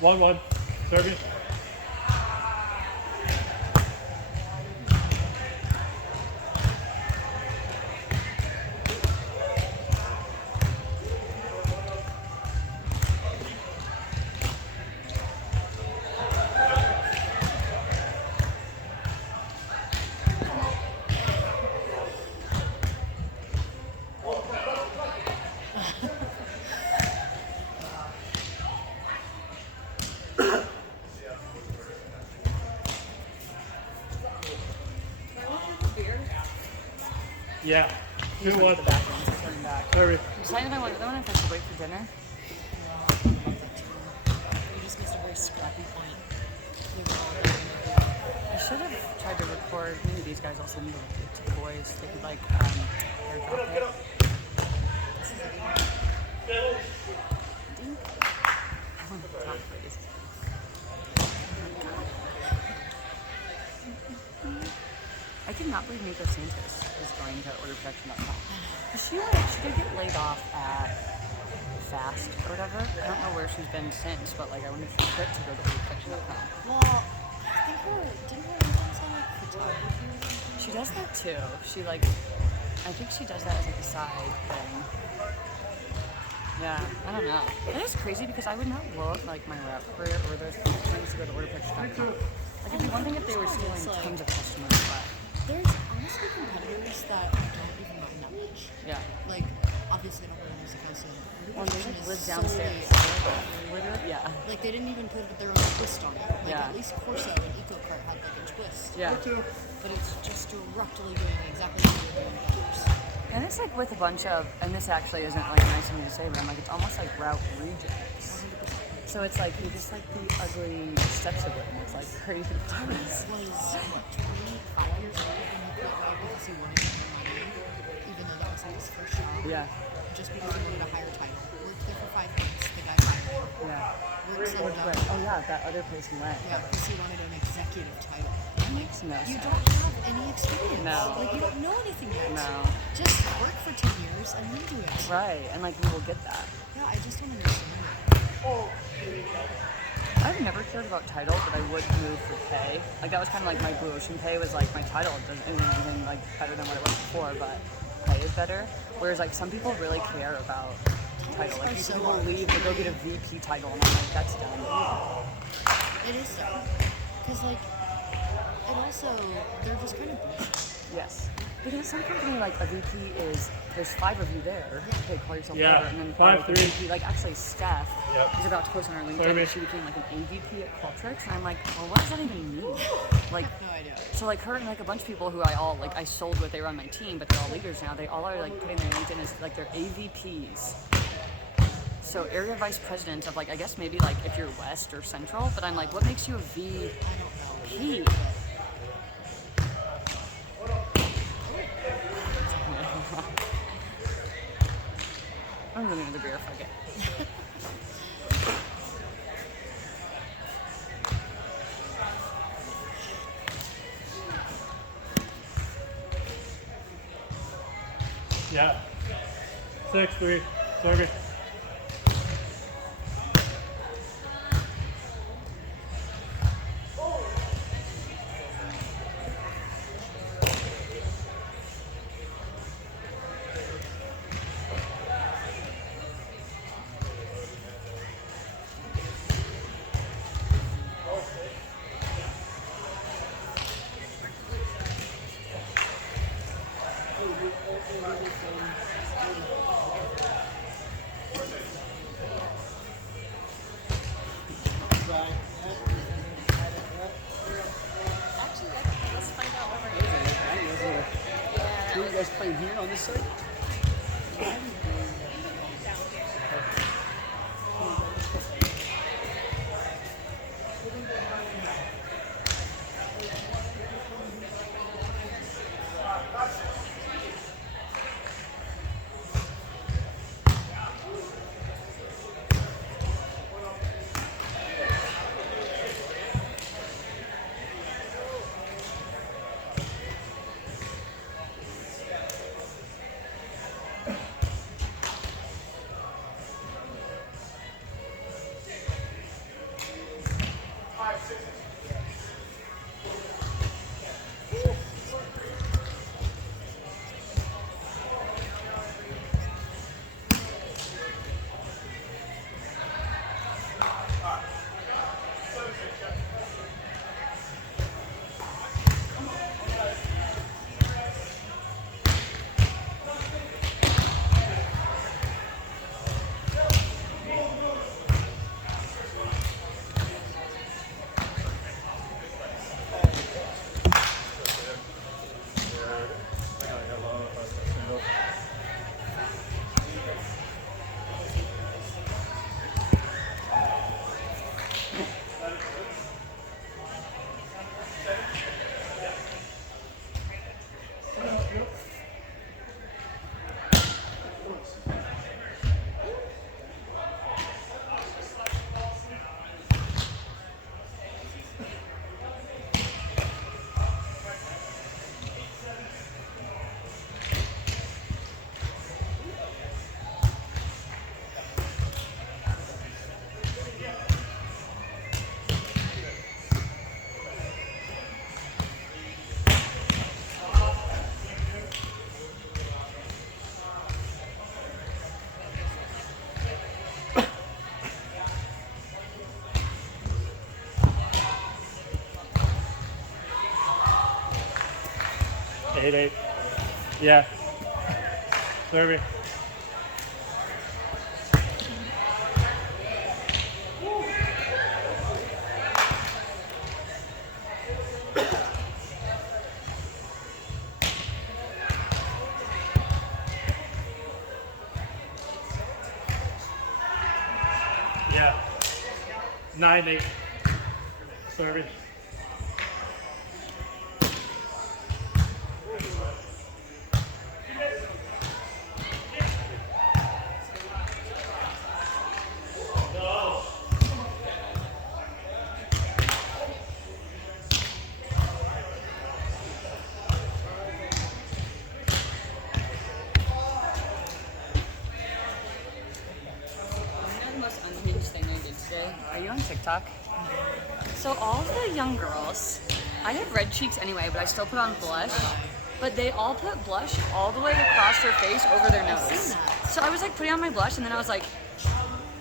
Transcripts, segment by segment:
1-1. Serving. Yeah. 2-1. The bathroom to turn back. Serving. I'm deciding if I want to have to wait for dinner. You just missed a very scrappy point. I should have tried to record. Maybe these guys also need to the boys. They could like airdrop it. Dink. Top please. I cannot believe Nico Santos is going to orderprotection.com. She did get laid off at Fast or whatever. I don't know where she's been since, but like I wonder if she quit to go to orderprotection.com. Well, I think didn't her income sound like photography or something? She does that too. I think she does that as like a side thing. Yeah, I don't know. It is crazy because I would not blow up like my rap career or those connections to go to orderprotection.com. Like it'd be one thing if they were stealing tons of customers, but There's honestly competitors that don't even mind that much. yeah. Like, obviously, I don't want to use the house in. Well, they like live downstairs. Yeah. Like, they didn't even put their own twist on it. Like, Yeah. at least Corso and EcoCart had like a twist. Yeah. But it's just directly doing exactly what they're doing with others. And it's like with a bunch of, and this actually isn't like nice of me to say, but I'm like, it's almost like route rejects. So it's like, you just like the ugly steps of it, and it's like crazy. Thomas was, what, 25 years old when he quit Route because he wanted to earn money, even though that was like his first job. Yeah. Just because he wanted a higher title. Worked there for 5 months, the guy fired him. Yeah. Worked some But, job. oh yeah, that other place he went. Yeah, because he wanted an executive title. That makes no You sense. don't have any experience. No. Like, you don't know anything yet. No. Just work for 10 years and then do it. Right, and like we will get that. Yeah, I just don't understand it. I've never cared about title, but I would move for pay. Like that was kind of like my Blue Ocean pay was like my title isn't anything like better than what it was before, but pay is better. Whereas like some people really care about title. Like are so people hard. leave, they go get a VP title, and I'm like, that's dumb. It is so. Because, like, it also, they're just kind of bullshit. Yes. Because some company like a VP is there's 5 of you there. Okay, call yourself Yeah, whatever, and then 5-3. VP, like actually Steph Yep. is about to post on her LinkedIn. Sorry, She became like an AVP at Qualtrics, and I'm like, well, what does that even mean? Like, No idea. so like her and like a bunch of people who I sold with, they were on my team, but they're all leaders now. They all are like putting their LinkedIn as like their AVPs. So area vice presidents of like I guess maybe like if you're West or Central, but I'm like, what makes you a VP? I'm gonna get the beer, fuck it. Yeah. 6-3. Serving. Actually, let's find out where we're going. Who are you guys playing here on this side? 8-8. Yeah. Serving. Yeah. 9-8. Serving. The most unhinged thing I did today. Are you on TikTok? So all the young girls, I have red cheeks anyway, but I still put on blush. But they all put blush all the way across their face over their nose. seen that. So I was like putting on my blush, and then I was like,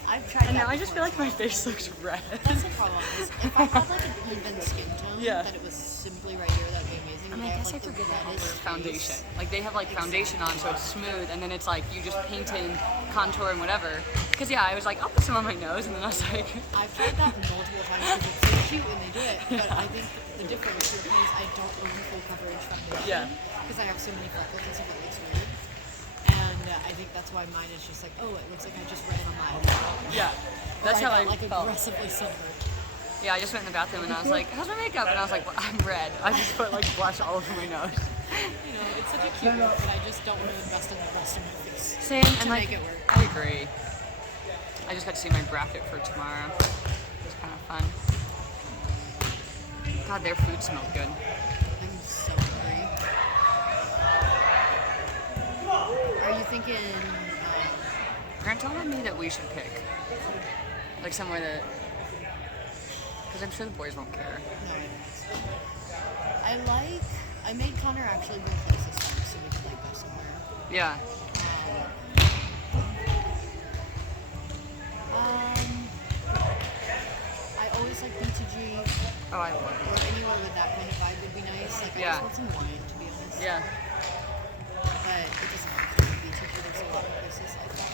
I've tried and that now I just feel before. like my face looks red. That's the problem. Is if I had like an even skin tone, Yeah. that it was simply right here, that'd be amazing. I mean, But I guess I have, like, the forget that reddest over foundation. face. Like they have like foundation on, so it's smooth, and then it's like you just paint in contour and whatever. Cause yeah, I was like, I'll put some on my nose, and then I was like, I've tried that multiple times because it's so cute when they do it. But I think the difference here is I don't own full coverage foundation. Yeah. Because I have so many freckles and stuff, it looks weird. And I think that's why mine is just like, oh, it looks like I just ran a mile. yeah, Or that's how I got, like felt. aggressively sunburned. Yeah, I just went in the bathroom and I was like, how's my makeup? And I was like, well, I'm red. I just put like blush all over my nose. You know, it's such a cute look, but I just don't want to invest in the rest of my face. Same, and To like, make it work. I agree. I just got to see my bracket for tomorrow. It was kind of fun. God, their food smelled good. I'm so hungry. Are you thinking? Grant told me that we should pick. Like somewhere that, because I'm sure the boys won't care. No, I made Connor actually bring places time so we could like go somewhere. Yeah. I always like BTG Oh, I love or anywhere with that kind of vibe would be nice. Like I Yeah. just want some wine to be honest. it. Yeah. But it doesn't have to be BTG. There's a lot of places like that.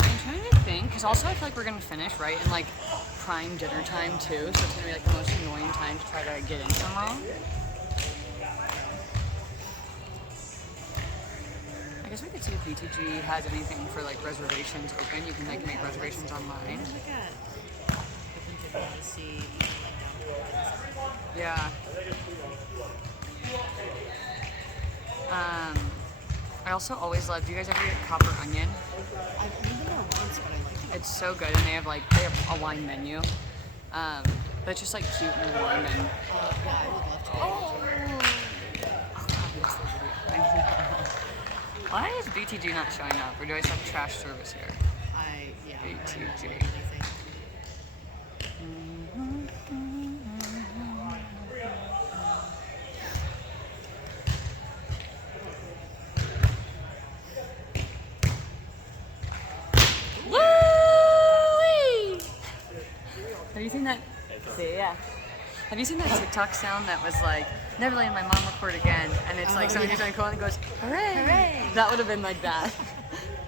I'm trying to think, because also I feel like we're going to finish right in like prime dinner time too, so it's going to be like the most annoying time to try to get in somewhere. I guess we could see if BTG has anything for like reservations open. You can like make reservations online. Look at. I think they're going to see even like down to Yeah. I also always love, do you guys ever get copper onion? I've only been there once, but I like it. It's so good, and they have a wine menu. But it's just like cute and warm and Yeah, I would love to. why is BTG not showing up? Or do I just have trash service here? Yeah. BTG. I don't know anything. See, yeah. Have you seen that TikTok sound that was like, never letting my mom record again? And it's like somebody who's on call and goes, hooray! Hooray! That would have been like that.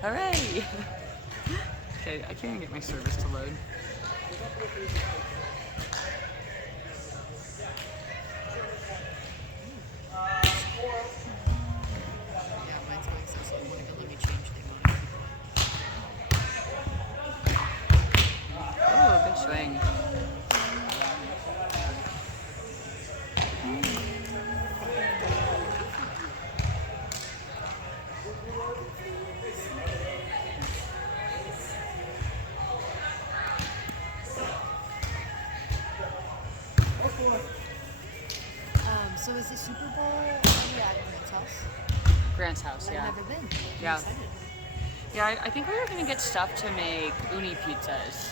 Hooray! Okay, I can't even get my service to load. Yeah, mine's going so slow. Won't even let me change the amount of Oh, good swing. So is the Super Bowl already at Grant's house? Grant's house, yeah. I've never been. I'm Yeah. excited. Yeah, I think we were gonna get stuff to make uni pizzas.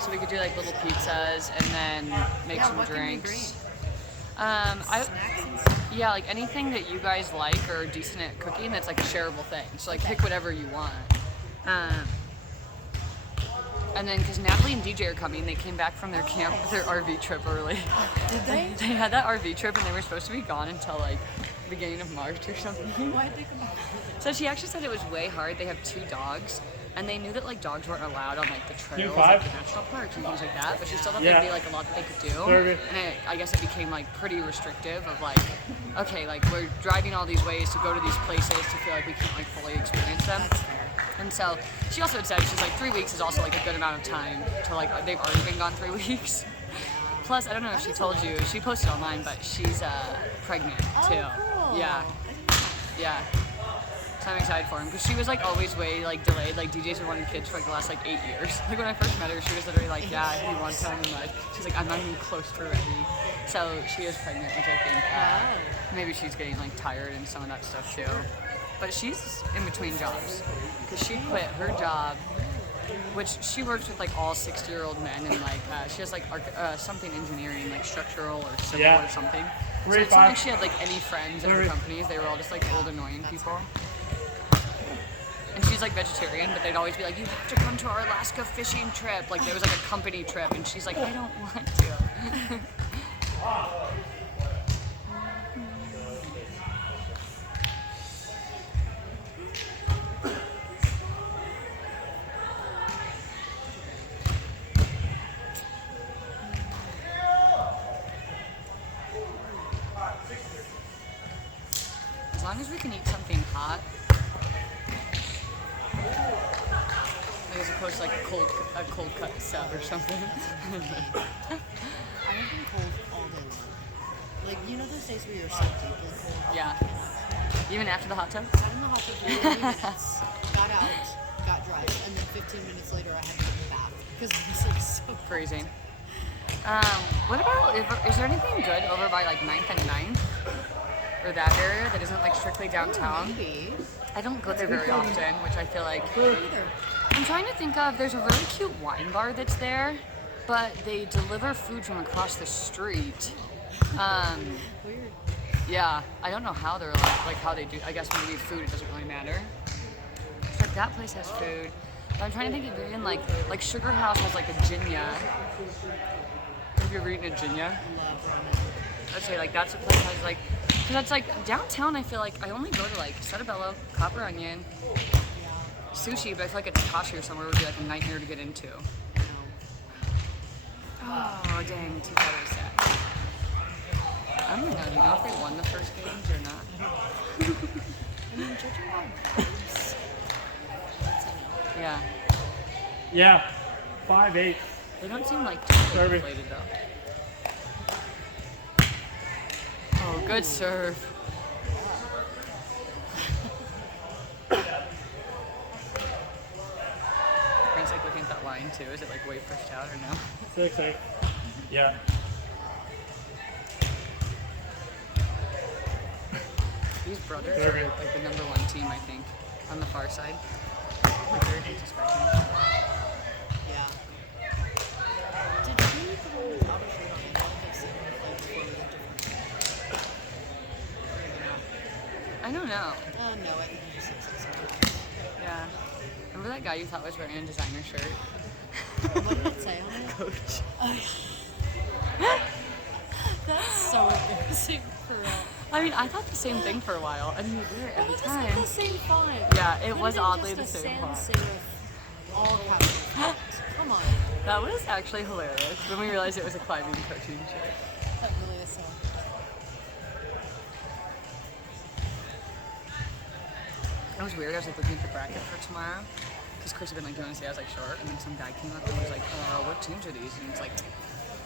So we could do like little pizzas and then make some what can we drinks. Snacks and stuff. Yeah, like anything that you guys like or are decent at cooking that's like a shareable thing. So like pick whatever you want. And then because Natalie and DJ are coming, they came back from their camp with their RV trip early. Did they? They had that RV trip and they were supposed to be gone until like beginning of March or something. Why'd they come back? So she actually said it was way hard. They have 2 dogs, and they knew that like dogs weren't allowed on like the trails, like 2-5. the national parks and things like that. But she still thought Yeah. there'd be like a lot that they could do. Service. And I guess it became like pretty restrictive of like, okay, like we're driving all these ways to go to these places to feel like we can't like fully experience them. That's fair. And so she also had said she's like 3 weeks is also like a good amount of time to like they've already been gone 3 weeks. Plus, I don't know if she told you, she posted online, but she's pregnant too. Cool. Yeah. Yeah. So I'm excited for him because she was like always way like delayed. Like DJ's been wanting kids for like the last like 8 years. Like when I first met her, she was literally like, yeah, he wants them. And like she's like, I'm not even close to ready. So she is pregnant, which I think maybe she's getting like tired and some of that stuff too. But she's in between jobs because she quit her job, which she works with like all 60-year-old men and like she has like something engineering, like structural or civil Yeah. or something. So 3, it's not like 5. she had like any friends in her 3. companies. They were all just like old annoying people. And she's like vegetarian, but they'd always be like, you have to come to our Alaska fishing trip. Like there was like a company trip, and she's like, I don't want to. As long as we can eat something hot, like as opposed to like a cold cut sub or something. I have been cold all day long. Like, you know those days where you're so deeply cold? Yeah. Even after the hot tub? Sat in the hot tub for 30 minutes, got out, got dressed, and then 15 minutes later I had to get in the bath because I was like so Freezing. What about, is there anything good over by like 9th and 9th? Or that area that isn't like strictly downtown? Maybe. I don't go there very often, which I feel like, Either. I'm trying to think of, there's a really cute wine bar that's there, but they deliver food from across the street. Weird. Yeah, I don't know how they're like how they do. I guess when you eat food, it doesn't really matter. It's like that place has food. But I'm trying to think of even like Sugar House has like a ginya. Have you ever eaten a ginya? Love ramen. I'd say like that's a place that has like, because that's like downtown. I feel like I only go to like Cetabello, Copper Onion, sushi, but I feel like it's Tashi or somewhere would be like a nightmare to get into. Oh dang, too far to set. I don't know. Do you know if they won the first games or not? I mean, judging by vibes, that's a no. Yeah. Yeah. 5-8. They don't seem like totally Serving. inflated though. Oh, good serve. Grant's like looking at that line too. Is it like way pushed out or no? 6-8. Yeah. These brothers Serving. are like the #1 team, I think, on the far side. Like they're disrespecting. Yeah. Did you the one without a shirt on? I thought they said like totally different. I don't know. Oh no, I think he just looks like someone else. Yeah. Remember that guy you thought was wearing a designer shirt? What did it say on it? Coach. Oh yeah. I mean, I thought the same thing for a while, and we do it But every it's time. like the same font. Yeah, it Could've was been oddly just the a same sans font. serif, all capital font. Come on. That was actually hilarious when we realized it was a climbing cartoon show. That really is so. It was weird. I was like looking at the bracket for tomorrow because Chris had been like doing this. I was like, sure. And then some guy came up and was like, what teams are these? And it's like,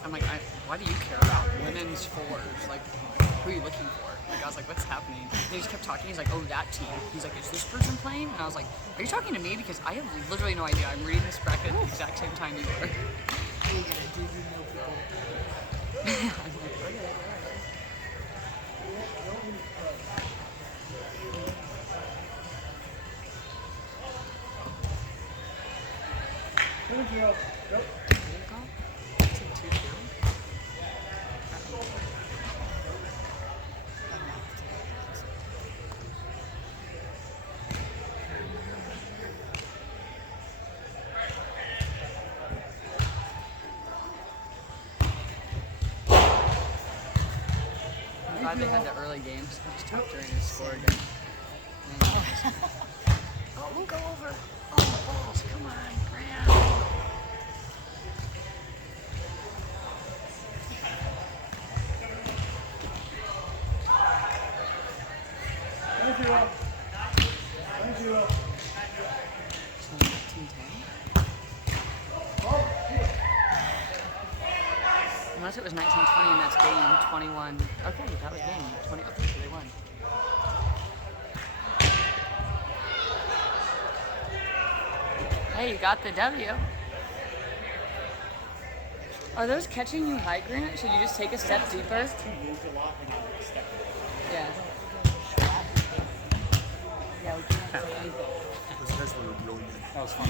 I'm like, why do you care about women's fours? Like, who are you looking for? Like, I was like, what's happening? And he just kept talking. He's like, oh, that team. He's like, is this person playing? And I was like, are you talking to me? Because I have literally no idea. I'm reading this bracket at the exact same time you were. What are you gonna do? You know people. I'm like, okay. Thank you. I'm glad they had the early games. I just talked during the score again. Oh, we'll go over. Oh, the balls. Come on, Graham. Thank you. Thank you. So 1910? Unless it was 1920 and that's game 21. Okay, that was game 20. Okay, so they won. Hey, you got the W. Are those catching you high, Grant? Should you just take a step deeper? Moved a lot and I stepped. Yeah. Yeah, we can't say anything. Those were really good. That was fun.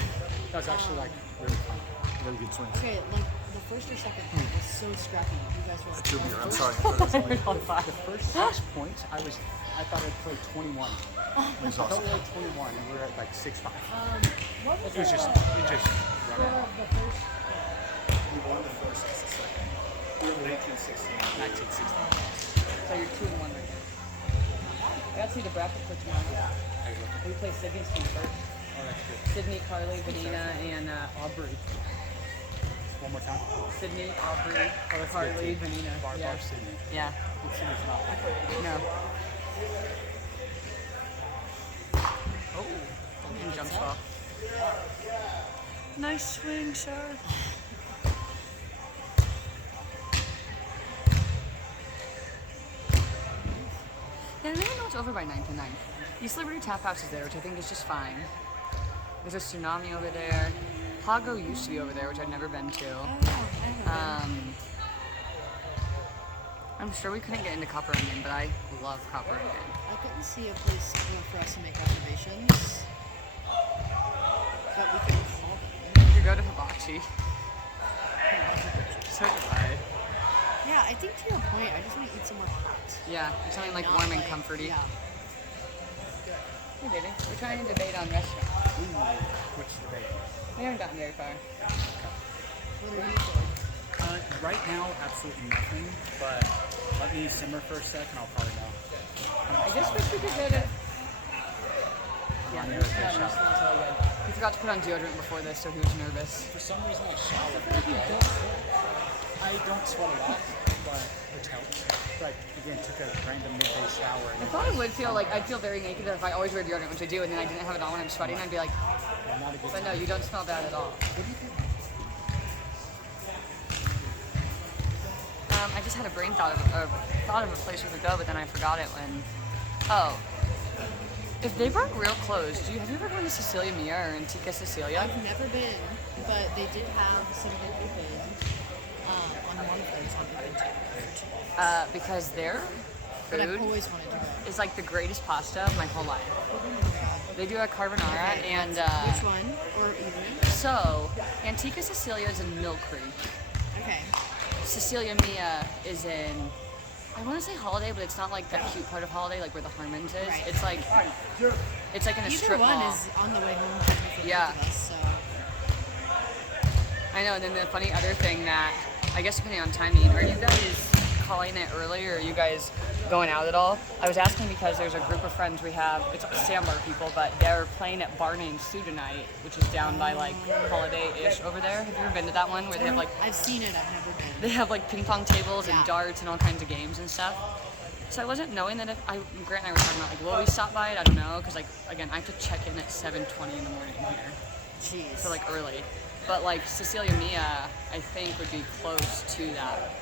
That was actually like really fun. Really good swings. Okay, like the first or second point was so scrappy. You guys were. Two beer. I'm sorry. The first 6 points, I thought I'd play 21. I thought we were at 21 and we were at like 6-5. What was It was just, the it just score ran out. of the first? We won the first, that's the second. We were 1916. 19-16. So you're 2-1 right now. I got to see the bracket for tomorrow. We play Sydney's team first. Oh, that's good. Sydney, Carly, Vanina, and Aubrey. One more time. Sydney, Aubrey, Oh, that's Carly, good too. Vanina. Bar Yeah. Sydney. Yeah. Sydney's not that good. No. Oh, and jump ball. Nice swing, sir. Yeah, I don't even know it's over by 9-9. East Liberty Tap House is there, which I think is just fine. There's a tsunami over there. Pago used to be over there, which I've never been to. I'm sure we couldn't get into Copper Onion, but I love Copper Onion. I couldn't see a place for us to make reservations, but we could call them. We could go to Hibachi. So tired. Yeah, I think to your point, I just want to eat somewhere hot. Yeah, something like Not warm and comforty. Yeah. Hey, baby. We're trying to debate on restaurants. Which debate? We haven't gotten very far. What are you doing? Right now, absolutely nothing, but let me simmer for a sec and I'll probably know. I just wish we could go to. Yeah, On no, your no, shower. no, smells really good. He forgot to put on deodorant before this, so he was nervous. For some reason, I shower every day. I don't sweat a lot, but which helps. Like, again, took a random midday shower. I thought I would feel like I'd feel very naked if I always wear deodorant, which I do, and then I didn't have it on when I'm sweating. I'd be like, I'm not a good but no, time. you don't smell bad at all. I just had a brain thought of a place we could go, but then I forgot it when. Oh, if they brought real clothes, have you ever gone to Cecilia Mia or Antica Cecilia? I've never been, but they did have something open on one of those on Event. Because their But I've food always wanted to go. is like the greatest pasta of my whole life. They do a carbonara Okay, and which one? Or even? so Antica Cecilia is in Mill Creek. Okay. Cecilia Mia is in, I want to say Holiday, but it's not like that cute part of Holiday, like where the Harmons is. Right. It's like in a Either strip one mall. is on the way home for both Yeah. of us, so. I know. And then the funny other thing that I guess depending on timing, are you guys calling it early, or are you guys going out at all? I was asking because there's a group of friends we have. It's Sandbar people, but they're playing at Barney and Sue tonight, which is down by like Holiday-ish over there. Have you ever been to that one where they have like I've seen it. I've never been. they have like ping pong tables and Yeah. darts and all kinds of games and stuff? So I wasn't knowing that if Grant and I were talking about like, will we stop by it? I don't know, because like again, I have to check in at 7:20 in the morning here, Jeez. so like early. But like Cecilia Mia, I think would be close to that.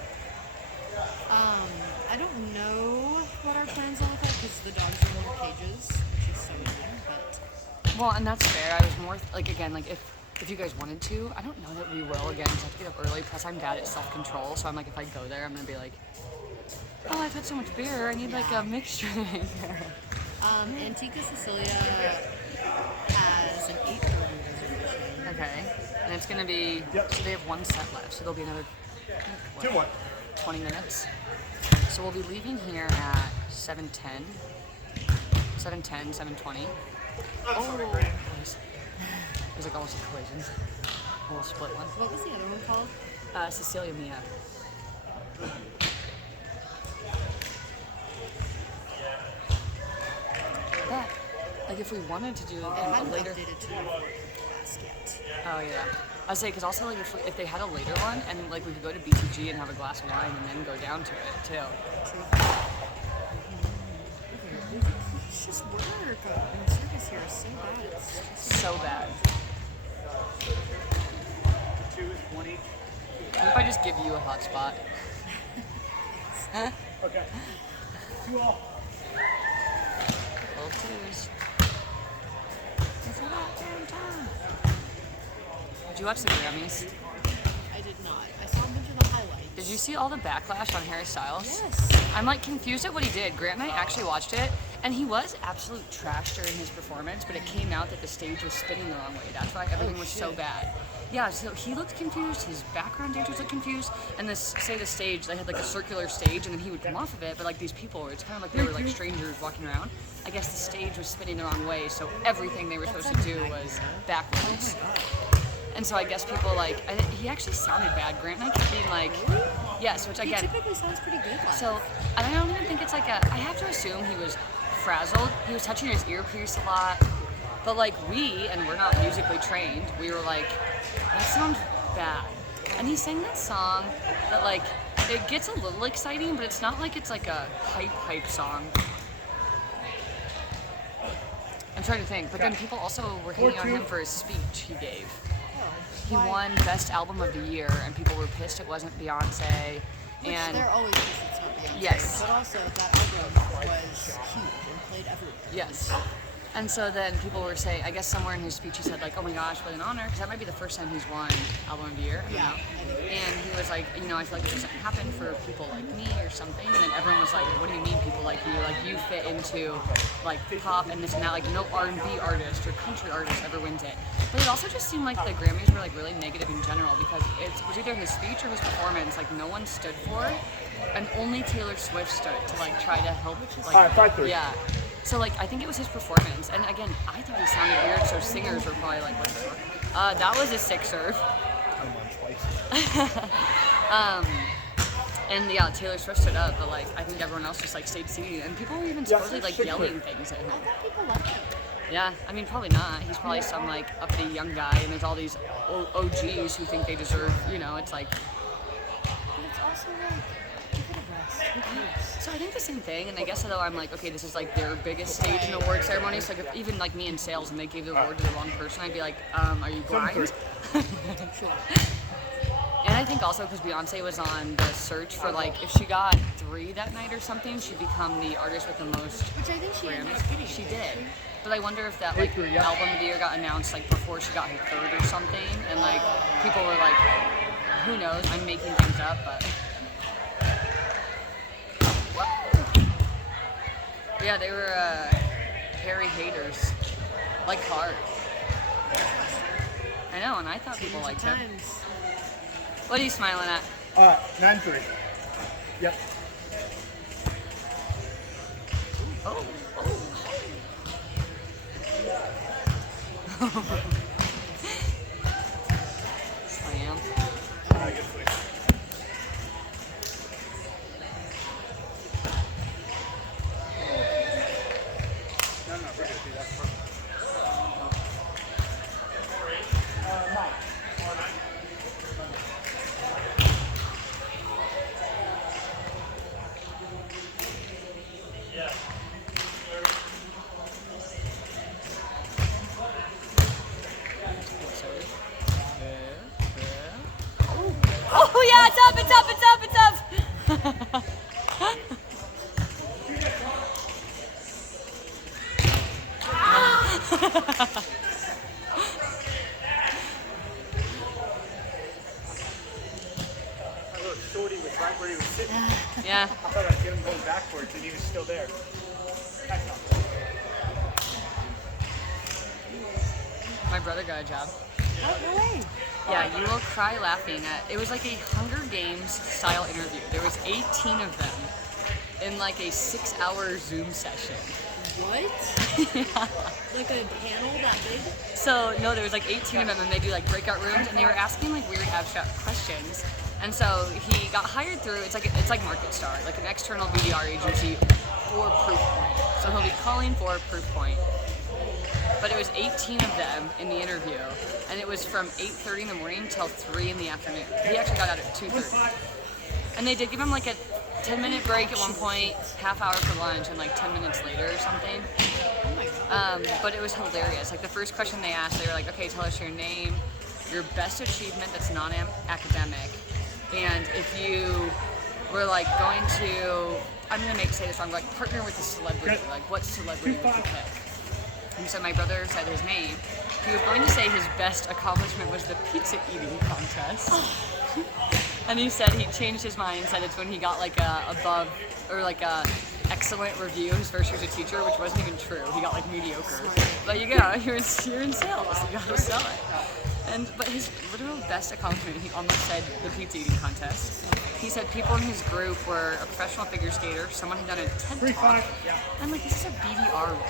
I don't know what our plans will look like because the dogs are in their cages, which is so annoying. But Well, and that's fair. I was more like again, like if you guys wanted to, I don't know that we will again. 'Cause I have to get up early. Plus, I'm bad at self-control, so I'm like, if I go there, I'm gonna be like, oh, I've had so much beer. I need like a mixed drink. Antica Cecilia has an 8:30 reservation. Okay, and it's gonna be. So they have one set left, so there'll be another. I think, what, 20 minutes. So we'll be leaving here at 7:10. 7:10, 7:20. Oh, it was like almost a collision. A little split one. What was the other one called? Cecilia Mia. But, like, if we wanted to do I a haven't later. updated to the forecast yet. Oh yeah. I was saying because also like if they had a later one and like we could go to BTG and have a glass of wine and then go down to it too. It's just work. And service here is so bad. It's just So bad. 2 is 20. What if I just give you a hotspot? Okay. 2 all. Little twos. It's about damn time. Did you watch the Grammys? I did not. I saw a bunch of the highlights. Did you see all the backlash on Harry Styles? Yes. I'm like confused at what he did. Grant and I actually watched it, and he was absolute trash during his performance, but it came out that the stage was spinning the wrong way. That's why everything was so bad. Yeah, so he looked confused, his background dancers looked confused, and the stage, they had like a circular stage, and then he would come off of it, but like these people, it's kind of like they were like strangers walking around. I guess the stage was spinning the wrong way, so everything they were supposed to do was backwards. And so I guess people like, he actually sounded bad. Grant and I kept being like, yes, which He again, typically sounds pretty good. Like. so I don't even think it's like I have to assume he was frazzled. He was touching his earpiece a lot. But like and we're not musically trained, we were like, that sounds bad. And he sang that song that like, it gets a little exciting, but it's not like it's like a hype song. I'm trying to think, but then people also were hating on him for his speech he gave. He won Best Album of the Year, and people were pissed it wasn't Beyonce. Which And they're always pissed it's not Beyonce. Yes. But also, that album was huge and played everywhere. yes. And so then people were saying, I guess somewhere in his speech he said like, oh my gosh, what an honor, because that might be the first time he's won Album of the Year. I don't Yeah, know. I think And he was like, you know, I feel like it doesn't happen for people like me or something. And then everyone was like, what do you mean people like you? Like you fit into like pop and this and that. Like no R&B artist or country artist ever wins it. But it also just seemed like the Grammys were like really negative in general because it was either his speech or his performance. Like no one stood for it, and only Taylor Swift stood to like try to help. Like, All right, 5-3. yeah. So like I think it was his performance, and again I thought he sounded weird. So singers were probably like, what the fuck? That was a sick serve. And yeah, Taylor Swift stood up, but like I think everyone else just like stayed singing, and people were even supposedly like yelling things at him. I thought people loved him. Yeah, I mean probably not. He's probably some like uppity young guy, and there's all these OGs who think they deserve. You know, it's like. But it's also like, give it a rest. Who cares? So I think the same thing, and I guess though I'm like, okay, this is like their biggest stage in award ceremony. So like if even like me in sales and they gave the award to the wrong person, I'd be like, are you blind? And I think also because Beyonce was on the search for like, if she got 3 that night or something, she'd become the artist with the most Which I think she ended Grammys. up getting. She did. But I wonder if that like album of the year got announced like before she got her 3rd or something, and like people were like, who knows? I'm making things up, but. Yeah, they were Harry haters, like hard. I know, and I thought people liked him. Times. What are you smiling at? 9-3. Yep. Oh, Slam. where he was sitting. Yeah. I thought I'd get him going backwards, and he was still there. That's not bad. My brother got a job. Oh, no way. Yeah, you will cry laughing at. It was like a Hunger Games style interview. There was 18 of them in like a 6-hour Zoom session. What? Like a panel that big? So no, there was like 18 of them, and they do like breakout rooms, and they were asking like weird abstract questions. And so he got hired through. It's like Market Star, like an external BDR agency for Proofpoint. So he'll be calling for Proofpoint. But it was 18 of them in the interview, and it was from 8:30 in the morning till 3 in the afternoon. He actually got out at 2:30. And they did give him like a 10-minute break at one point, half hour for lunch, and like 10 minutes later or something. Oh my god. But it was hilarious. Like the first question they asked, they were like, okay, tell us your name, your best achievement that's non-academic, and if you were like going to, I'm gonna say this wrong, like partner with a celebrity, like what celebrity would you pick? And so my brother said his name. He was going to say his best accomplishment was the pizza eating contest. And he said he changed his mind and said it's when he got like a above or like a excellent review his first year as a teacher, which wasn't even true. He got like mediocre. But you go, you're in sales, you gotta sell it. But his literal best accomplishment, he almost said the pizza eating contest. He said people in his group were a professional figure skater, someone had done a TED Talk, and like this is a BDR role.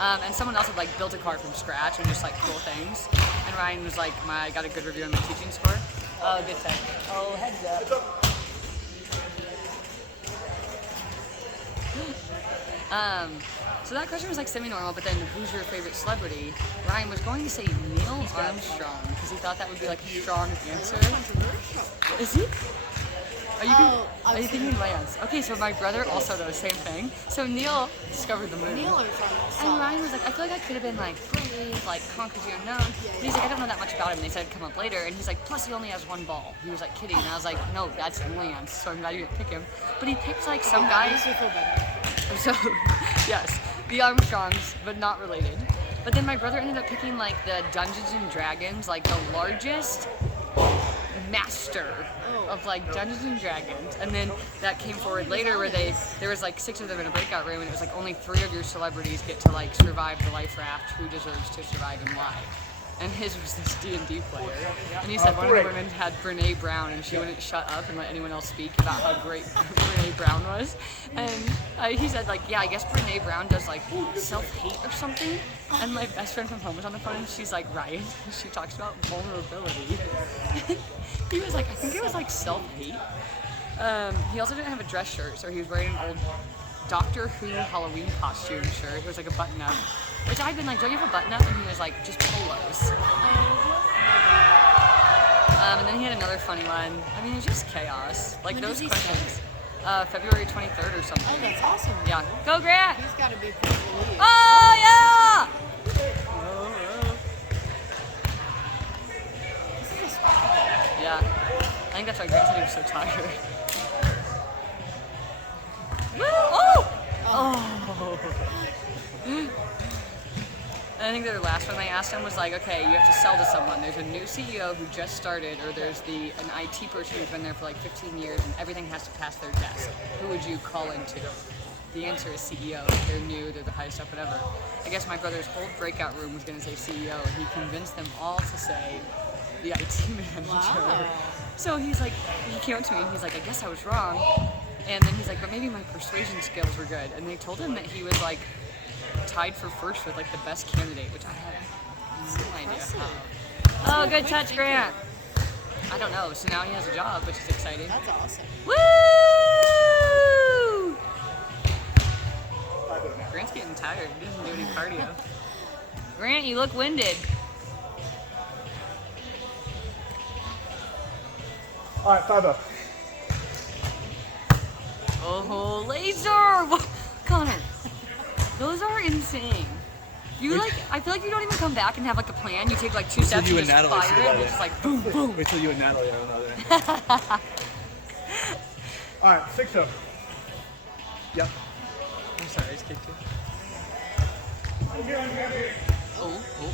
And someone else had like built a car from scratch and just like cool things. And Ryan was like, I got a good review on my teaching score. Oh, good tech. Oh, heads up. So that question was like semi-normal, but then who's your favorite celebrity? Ryan was going to say Neil Armstrong because he thought that would be like a strong answer. Is he? Are you thinking Lance? Okay, so my brother also does the same thing. So Neil discovered the moon. Neil And Ryan was like, I feel like I could have been like brave, like conquer the unknown. But he's like, I don't know that much about him. And they said it'd come up later. And he's like, plus he only has one ball. He was like kidding. And I was like, no, that's Lance. So I'm glad you didn't pick him. But he picked like some guy. So yes, the Armstrongs, but not related. But then my brother ended up picking like the Dungeons and Dragons, like the largest master of like Dungeons and Dragons, and then that came forward later where there was like 6 of them in a breakout room, and it was like only 3 of your celebrities get to like survive the life raft. Who deserves to survive and why? And his was this D&D player, and he said one of the women had Brene Brown, and she wouldn't shut up and let anyone else speak about how great Brene Brown was. And he said like, yeah, I guess Brene Brown does like self-hate or something. And my best friend from home was on the phone, and she's like, Ryan, she talks about vulnerability. He was like, I think it was like self-hate. He also didn't have a dress shirt, so he was wearing an old Doctor Who Halloween costume shirt. It was like a button-up. Which I'd been like, don't you have a button-up? And he was like, just polos. And then he had another funny one. I mean, it's just chaos. Like When those does he questions. February 23rd or something. Oh, that's awesome. Yeah. Go Grant! He's got to be pretty relieved. Oh, yeah! This is a spectacle. Yeah. I think that's why Grant said he was so tired. Woo! Oh! Oh! And I think the last one they asked him was like, okay, you have to sell to someone. There's a new CEO who just started, or there's an IT person who's been there for like 15 years, and everything has to pass their desk. Who would you call into? The answer is CEO. They're new, they're the highest up, whatever. I guess my brother's whole breakout room was going to say CEO, and he convinced them all to say the IT manager. Wow. So he's like, he came up to me and he's like, I guess I was wrong. And then he's like, but maybe my persuasion skills were good. And they told him that he was like tied for first with like the best candidate, which I had no idea how. Oh, good touch, Grant. I don't know. So now he has a job, which is exciting. That's awesome. Woo! Grant's getting tired. He doesn't do any cardio. Grant, you look winded. All right, 5 up. Oh, laser! Connor, those are insane. You like, I feel like you don't even come back and have like a plan. You take like 2 steps you and and just Natalie fire see it, that and one. it's just like boom, boom. Wait till you and Natalie are on the other end. All right, 6 up. Yep. I'm sorry, I just kicked you. Oh, oh.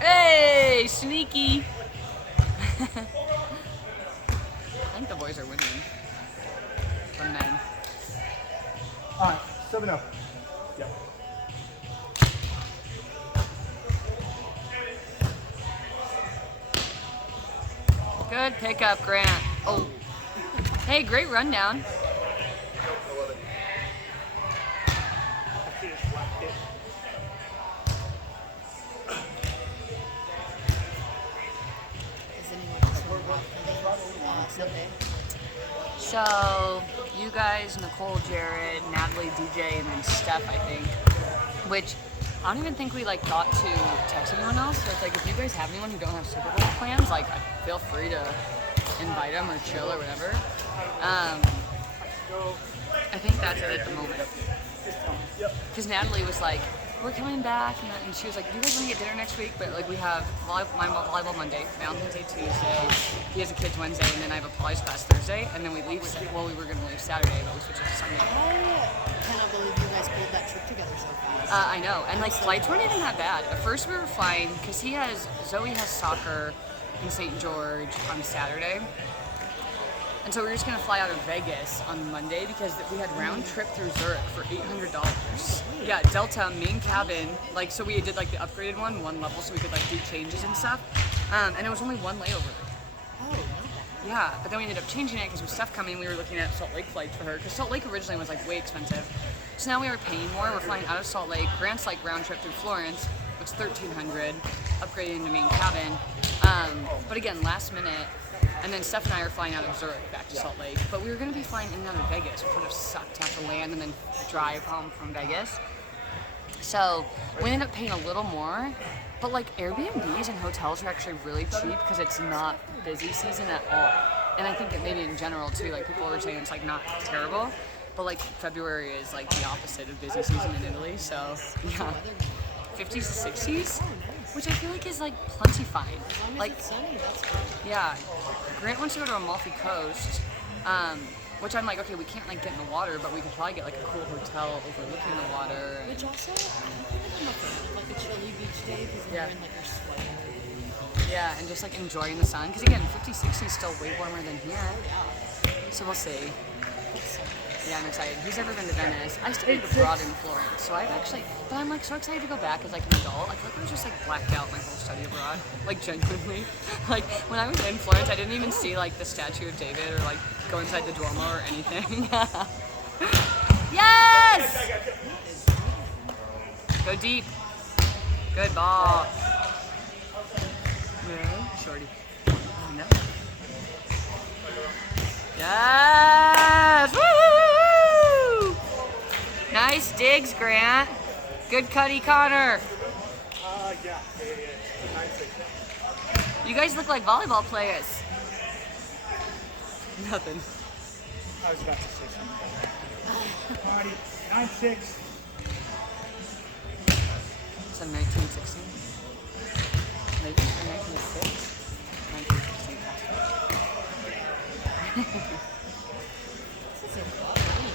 Hey, sneaky. think the boys are winning. For men. Alright, 7-0. Yep. Good pickup, Grant. Oh. Hey, great rundown. Is anyone else on the Sunday? So, you guys, Nicole, Jared, Natalie, DJ, and then Steph, I think. Which, I don't even think we, like, thought to text anyone else. So it's like, if you guys have anyone who don't have Super Bowl plans, like, feel free to invite them or chill or whatever. I think that's it at the moment. Because Natalie was like, we're coming back, and she was like, do you guys want to get dinner next week? But like we have my volleyball Monday, Valentine's Day Tuesday, he has a kids Wednesday, and then I have a Pilates class Thursday, and then we leave, well, we were going to leave Saturday, but we switched it to Sunday. I cannot believe you guys pulled that trip together so fast. I know, and like flights weren't even that bad. At first we were flying, because Zoe has soccer in St. George on Saturday. And so we were just gonna fly out of Vegas on Monday because we had round trip through Zurich for $800. Yeah, Delta, main cabin. Like, so we did like the upgraded one level, so we could like do changes and stuff. And it was only one layover. Oh, Yeah, but then we ended up changing it because with stuff coming, we were looking at Salt Lake flights for her because Salt Lake originally was like way expensive. So now we are paying more. We're flying out of Salt Lake. Grant's like round trip through Florence, which is $1,300, upgraded into main cabin. But again, last minute. And then Steph and I are flying out of Zurich back to Salt Lake. But we were going to be flying in and out of Vegas, which would have sucked to have to land and then drive home from Vegas. So we ended up paying a little more. But like Airbnbs and hotels are actually really cheap because it's not busy season at all. And I think that maybe in general too, like people were saying it's like not terrible. But like February is like the opposite of busy season in Italy. So yeah, 50s to 60s. Which I feel like is like plenty fine. as long as Like, it's sunny, that's good. yeah, Grant wants to go to Amalfi Coast, which I'm like, okay, we can't like get in the water, but we could probably get like a cool hotel overlooking the water. Which also, I feel like I'm a fan of like a chilly beach day because Yeah. you're in like your sweater. Yeah, and just like enjoying the sun. Because again, 50, 60 is still way warmer than here. Yeah. So we'll see. It's so nice. Yeah, I'm excited. Who's ever been to Venice? I studied abroad in Florence, so I've actually, but I'm like so excited to go back as like an adult. I feel like I was just like blacked out my whole study abroad, like genuinely. Like when I was in Florence, I didn't even see like the statue of David or like go inside the Duomo or anything. Yes! Go deep. Good ball. No, shorty. No. Yes! Woo! Nice digs, Grant. Good cutty, Connor. Yeah. 9-6. You guys look like volleyball players. Nothing. I was about to say something. Alrighty, 9-6. So 1916? Maybe 1906? 1916. This is a lot of rain.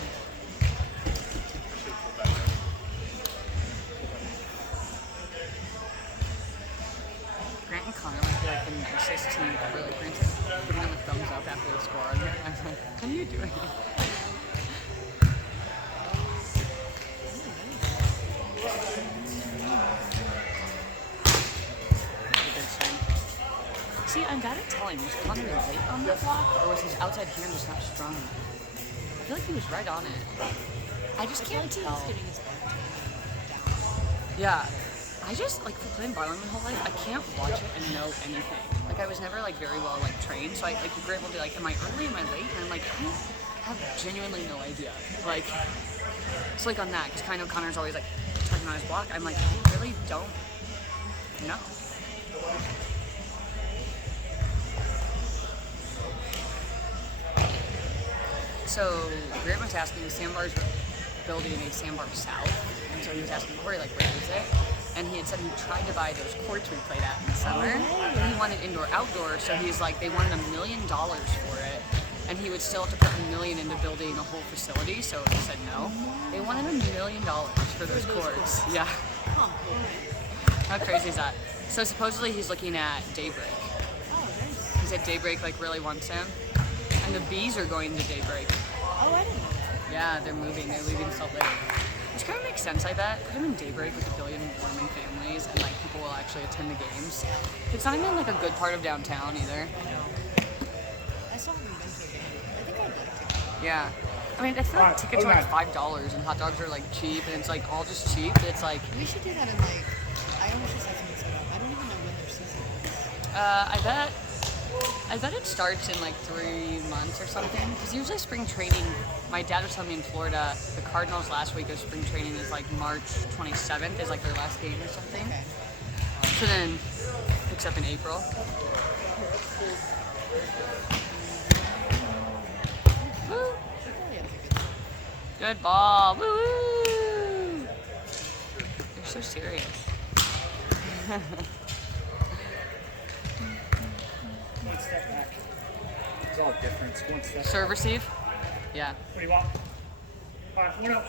Grant and Connor might be like the nicest team ever. Like Grant's like giving them a thumbs up after they score on here. I'm like, what are you doing? See, I gotta tell him, was Connor late on the block, or was his outside hand just not strong enough? I feel like he was right on it. I just can't tell. He's getting his back down. Yeah. I just, like, for playing violin my whole life, I can't watch it and know anything. Like, I was never, like, very well, like, trained, so I, like, Grant will be like, am I early, am I late? And I'm like, I have genuinely no idea. Like, it's like on that, because I know Connor's always, like, talking about his block. I'm like, I really don't know. So, Grant was asking, Sandbar's building a Sandbar South, and so he was asking Corey, like, where is it? And he had said he tried to buy those courts we played at in the summer, and he wanted indoor-outdoor, so he's like, they wanted $1 million for it, and he would still have to put $1 million into building a whole facility, so he said no. They wanted $1 million for those courts. Yeah. How crazy is that? So supposedly he's looking at Daybreak. Oh, nice. He said Daybreak, like, really wants him. And the bees are going to Daybreak. Oh, I didn't know that. Yeah, they're moving. They're leaving Salt Lake. Which kind of makes sense, I bet. Put them in Daybreak with a billion Mormon families, and like people will actually attend the games. It's not even like a good part of downtown either. I know. I still haven't been to a game. I think I'd like to. Yeah. I mean, I feel like tickets are like $5 and hot dogs are like cheap, and it's like all just cheap. But it's like, We should do that in like. I almost just have something set up. I don't even know when their season is. I bet it starts in like 3 months or something. Because usually spring training, my dad was telling me in Florida, the Cardinals last week of spring training is like March 27th is like their last game or something. Okay. So then, picks up in April. Woo! Probably has a good season. Good ball. Woo woo! You're so serious. One step back. It's all different. It's one step. Serve receive? Yeah. What do you want? All right, one up.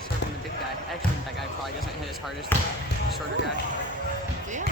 Serving the big guy. Actually, that guy probably doesn't hit as hard as the shorter guy. Damn.